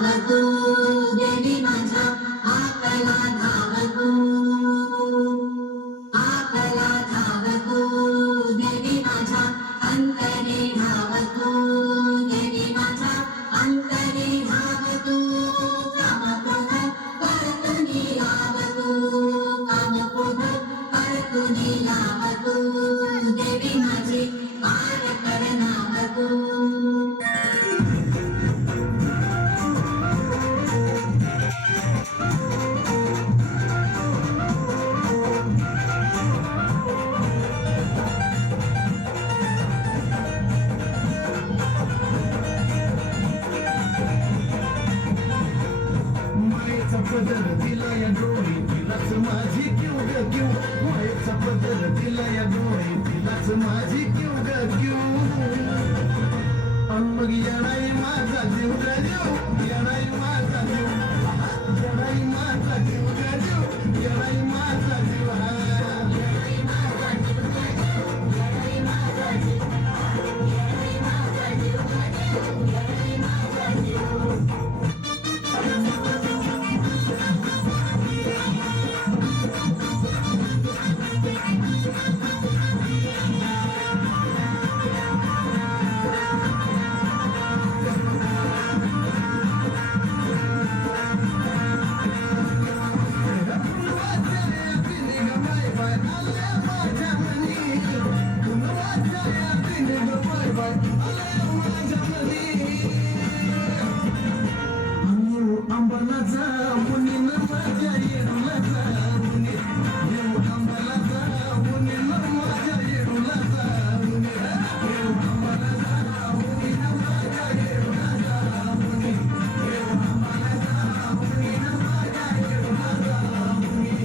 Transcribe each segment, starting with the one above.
धावतू देवी माझ्या आपला धावतू देवी माझ्या अंतरी धावतू देवी माझ्या अंतरी धावतू कामक्रोध परतुनी लावतू कामक्रोध परतुनी लावतू देवी माझी पार करणावतू पदर दिला या डोळी तिलाच माझी क्यू ग क्यू मायेचा पदर दिला या डोळी तिलाच माझी क्यू ग क्यू मग येणाई माझा जीव ग जीव येणाई माझा जीव येणाई माझा जीव ग जीव येणाई माझा जीव अंबलाचा मुनी माझ्या येडूलाचा मुनी अंबलाचा मुनी माझ्या येडूलाचा मुनी अंबलाचा मुनी माझ्या येडूलाचा मुनी अंबलाचा मुनी माझ्या येडूलाचा मुनी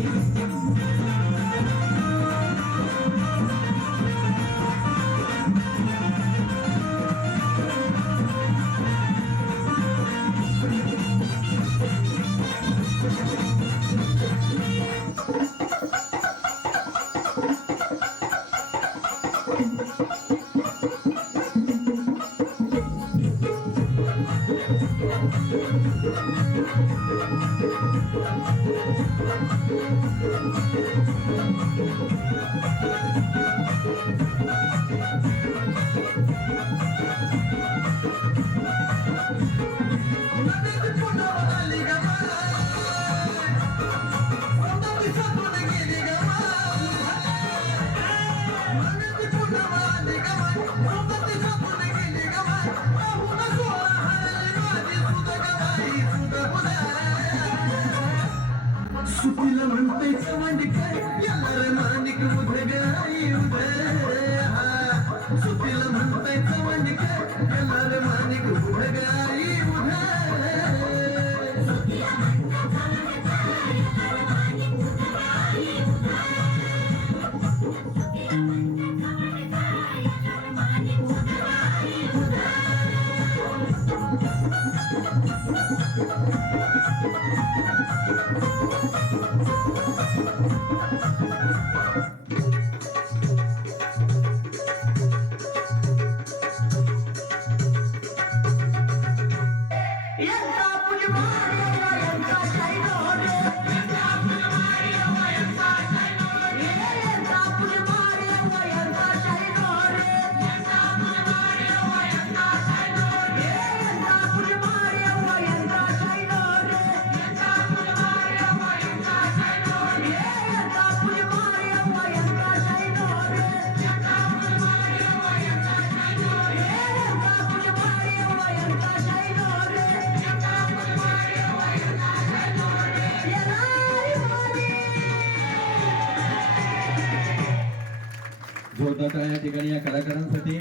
सुटीला म्हणते चवंडकर याला मानिक उधगाई सुटीला म्हणते चवंडकर याला मानिक उधगाई जोरदार या ठिकाणी या कलाकारांसाठी